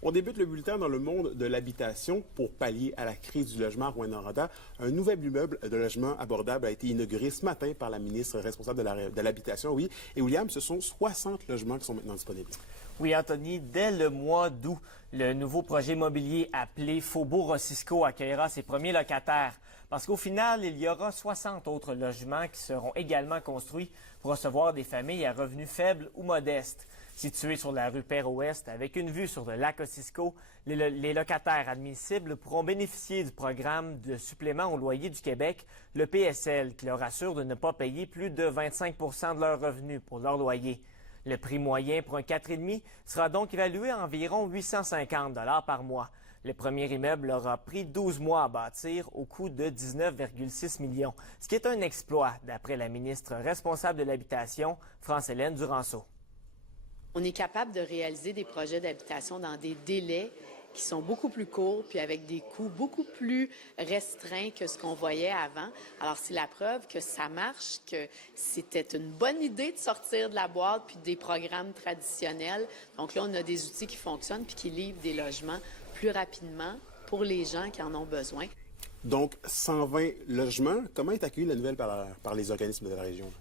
On débute le bulletin dans le monde de l'habitation pour pallier à la crise du logement à Rouyn-Noranda. Un nouvel immeuble de logement abordable a été inauguré ce matin par la ministre responsable de l'habitation. Oui, et William, ce sont 60 logements qui sont maintenant disponibles. Oui, Anthony, dès le mois d'août, le nouveau projet immobilier appelé Faubourg-Rossisco accueillera ses premiers locataires. Parce qu'au final, il y aura 60 autres logements qui seront également construits pour recevoir des familles à revenus faibles ou modestes. Situés sur la rue Père-Ouest, avec une vue sur le lac Ossisco, les locataires admissibles pourront bénéficier du programme de supplément au loyer du Québec, le PSL, qui leur assure de ne pas payer plus de 25 de leurs revenus pour leur loyer. Le prix moyen pour un 4,5 sera donc évalué à environ 850 $ par mois. Le premier immeuble aura pris 12 mois à bâtir au coût de 19,6 millions, ce qui est un exploit, d'après la ministre responsable de l'Habitation, France-Hélène Duranceau. On est capable de réaliser des projets d'habitation dans des délais qui sont beaucoup plus courts, puis avec des coûts beaucoup plus restreints que ce qu'on voyait avant. Alors, c'est la preuve que ça marche, que c'était une bonne idée de sortir de la boîte puis des programmes traditionnels. Donc là, on a des outils qui fonctionnent puis qui livrent des logements plus rapidement pour les gens qui en ont besoin. Donc, 120 logements. Comment est accueillie la nouvelle par les organismes de la région?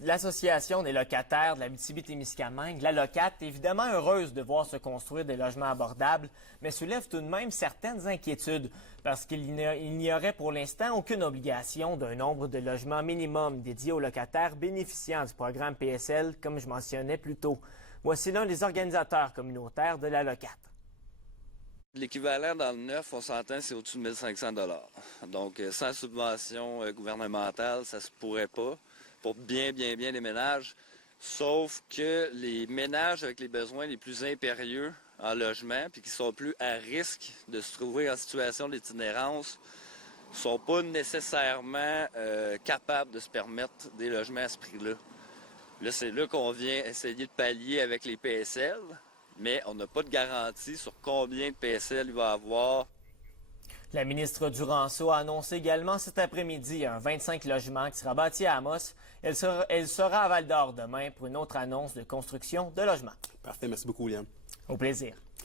L'Association des locataires de la Abitibi-Témiscamingue, la LOCAT, est évidemment heureuse de voir se construire des logements abordables, mais soulève tout de même certaines inquiétudes, parce qu'il n'y aurait pour l'instant aucune obligation d'un nombre de logements minimum dédiés aux locataires bénéficiant du programme PSL, comme je mentionnais plus tôt. Voici l'un des organisateurs communautaires de la LOCAT. L'équivalent dans le neuf, on s'entend, c'est au-dessus de 1500 $. Donc, sans subvention gouvernementale, ça se pourrait pas pour bien les ménages, sauf que les ménages avec les besoins les plus impérieux en logement, puis qui sont plus à risque de se trouver en situation d'itinérance, sont pas nécessairement capables de se permettre des logements à ce prix-là. Là, c'est là qu'on vient essayer de pallier avec les PSL, mais on n'a pas de garantie sur combien de PSL il va y avoir. La ministre Duranceau a annoncé également cet après-midi un 25 logements qui sera bâti à Amos. Elle sera à Val-d'Or demain pour une autre annonce de construction de logements. Parfait, merci beaucoup, William. Au plaisir.